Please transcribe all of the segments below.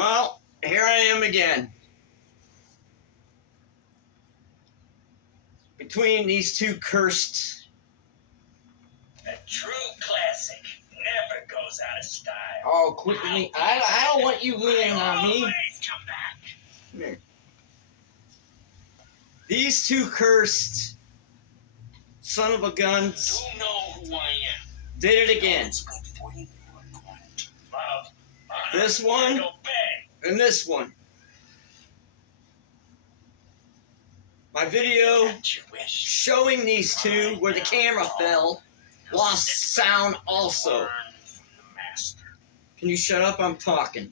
Well, here I am again. Between these two cursed... A true classic never goes out of style. Oh, quit me. I don't want you leaning on me. Always come back. Come here. These two cursed son of a guns You know who I am. did it again. It's good for you. Love, honor, This one and obey. and this one. My video Got your wish. showing these two where the camera fell lost sound also. Learn from the master. Can you shut up? I'm talking.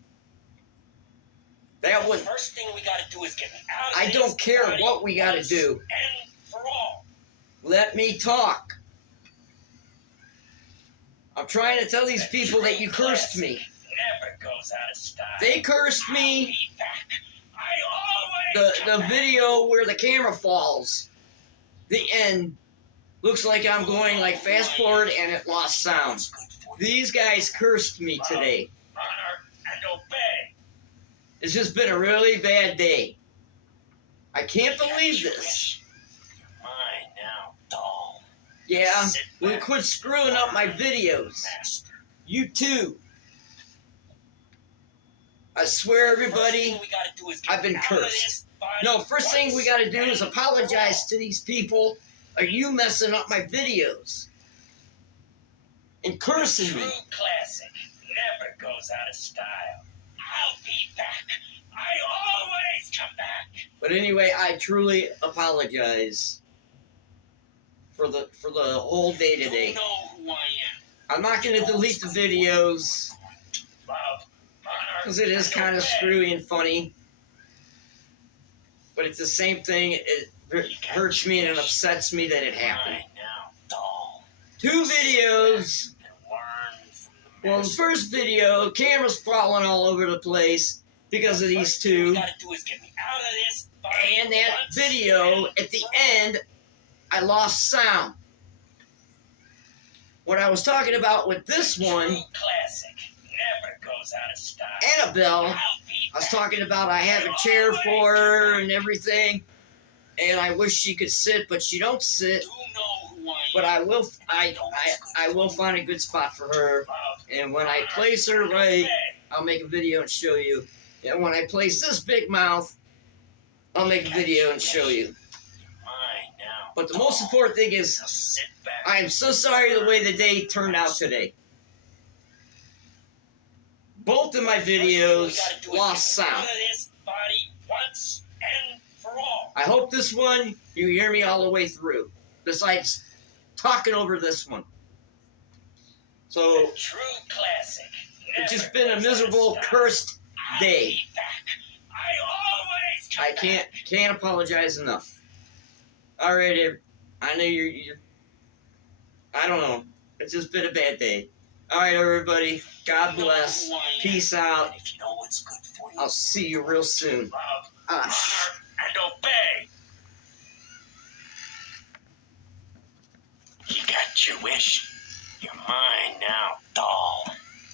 That The would... first thing we gotta do is get me out of I this don't care body what we gotta once do. And for all. Let me talk. I'm trying to tell these people that you cursed me. Never goes out of style. They cursed me. I'll be back. I always The come back. video where the camera falls, the end, looks like I'm going like fast forward and it lost sound. It's good for you. These guys cursed me today. Honor and obey. It's just been a really bad day. I can't Got believe your this. wish. You're mine now, doll. Yeah, Sit we back. quit screwing up my videos. Master. You too. I swear, First everybody. thing we gotta do is get I've been out of cursed. this body No, first thing we once gotta do is and apologize for to these people. Are you messing up my videos? And all. cursing True me. classic never goes out of style. I'll be back. I always come back. But anyway, I truly apologize for the whole day today. You know who I am. I'm not gonna delete the videos Love, honor, because it is and kind of obey. screwy and funny. But it's the same thing. It hurts me and it upsets me that it happened. Mine now, doll. 2 videos. And learn from the Well, the master. first video, camera's falling all over the place because of these First thing we two. gotta do is get me out of this body And that once video, and at the for all. end, I lost sound. What I was talking about with this one, True classic never goes out of style. Annabelle, I'll be I was back. talking about I have a chair for her and everything, and I wish she could sit, but she don't sit. You know who I am. But I will find a good spot for her, Love, and when I honor, place her and right, obey. I'll make a video and show you. And when I place this big mouth, I'll make a video and show you. You're mine now. But the most important thing is, Now sit back. I am so sorry the way the day turned out today. Both of my First thing we videos gotta do is lost get me sound. out of this body once and for all. I hope this one, you hear me all the way through. Besides talking over this one. So, A true classic. it's just never been a goes out of miserable, style. cursed I'll day. be back. I always come I can't apologize enough. Alright, I know you're I don't know. It's just been a bad day. Alright, everybody. God You know bless. who I am. Peace out. And if you know what's good for you, I'll see you real soon. love, Ah. honor, and obey. You got your wish. You're mine now, doll.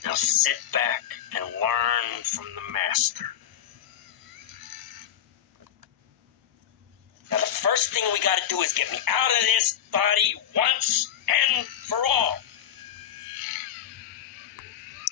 Now sit back and learn from the master. Now the first thing we gotta do is get me out of this body once and for all.